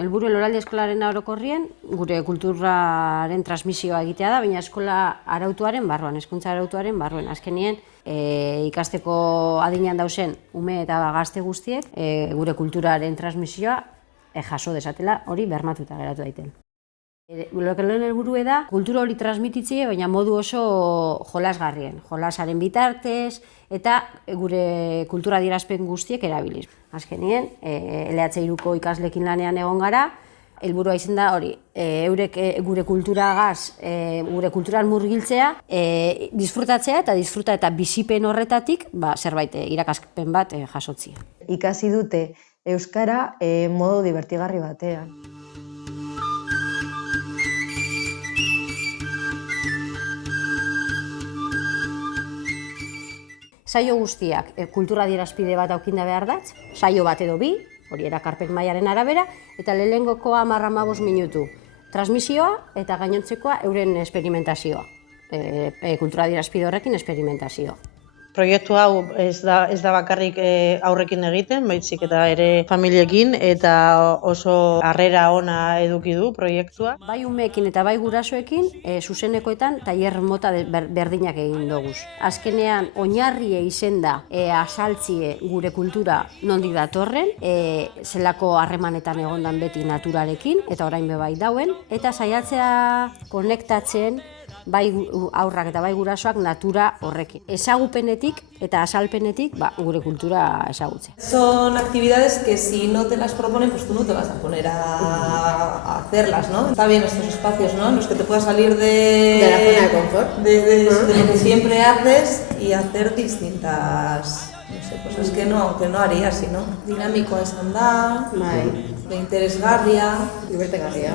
Helburu Loraldi Eskolaren orokorrien gure kulturaren transmisioa egitea da, baina eskola arautuaren barruan, hezkuntza arautuaren barruan. Azkenien ikasteko adinean dauzen ume eta gazte guztiek gure kulturaren transmisioa jaso desatela, hori bermatuta geratu daiten. Lehen helburua da kultura hori transmititzie, baina modu oso jolasgarrien, jolasaren bitartez eta gure kultura adierazpen guztiek erabiliz. Azkenien, LH3ko ikaslekin lanean egon gara, helburua izan da hori, eurek gure kulturagaz, gure kulturan murgiltzea, disfrutatzea eta bizipen horretatik zerbait irakaspen bat jasotzea. Ikasi dute euskara modu divertigarri batean. Saio guztiak kultura adierazpide bat aukinda behar datz, saio bat edo bi, hori erakarpen mailaren arabera, eta lehenengokoa 10-15 minutu transmisioa eta gainontzekoa euren esperimentazioa. Kultura adierazpide horrekin esperimentazioa. Proiektu hau ez da bakarrik haurrekin egiten, baizik eta ere familiekin, eta oso harrera ona eduki du proiektua. Bai umeekin eta bai gurasoekin zuzenekoetan tailer mota berdinak egin doguz. Azkenean oinarrie izen da azaltzie gure kultura nondik datorren, zelako harremanetan egondan beti naturarekin, eta orain bai dauen, eta saiatzea konektatzen bai aurrak eta bai gurasoak natura horrekin. Ezagupenetik eta azalpenetik gure kultura ezagutzen. Son actividades que si no te las proponen, pues tú no te vas a poner a hacerlas, ¿no? Está bien estos espacios, ¿no? En los que te puedas salir de la zona de confort, de lo que siempre haces y hacer distintas, no sé, cosas que aunque no harías, sino dinámico esan da, de interesgarria, divertigarria.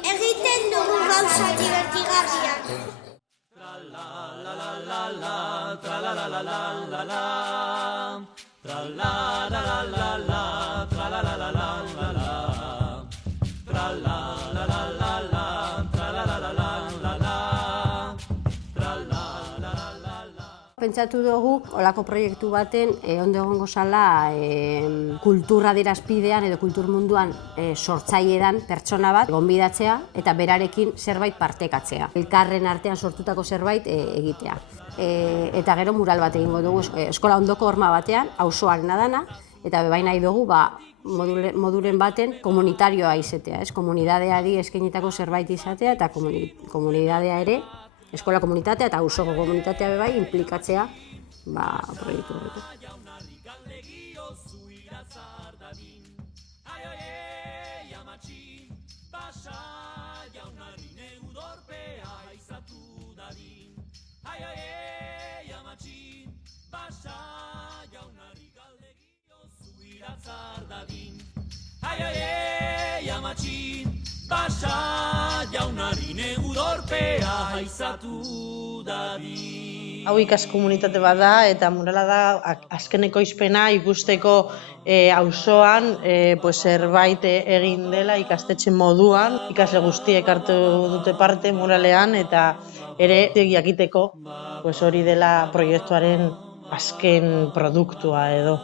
Egiten dugu gauza divertigarriak. Pentsatu dugu, olako proiektu baten, ondo egongo zala kultura adierazpidean edo kultur munduan sortzailean pertsona bat gonbidatzea eta berarekin zerbait partekatzea. Elkarren artean sortutako zerbait egitea. Eta gero mural bat egingo dugu eskola ondoko horma batean, auzoarena dana, eta bebai nahi dugu moduren baten komunitarioa izatea, komunidadeari eskainitako zerbait izatea eta komunidadea ere, eskola komunitatea eta auzoko komunitatea bebai implikatzea proiektu horretan. Hau ikas komunitate bat da eta murala da azkeneko izpena ikusteko auzoan zerbait egin dela ikastetxe moduan. Ikasle guztiek hartu dute parte muralean eta ere jakiteko hori dela proiektuaren azken produktua edo.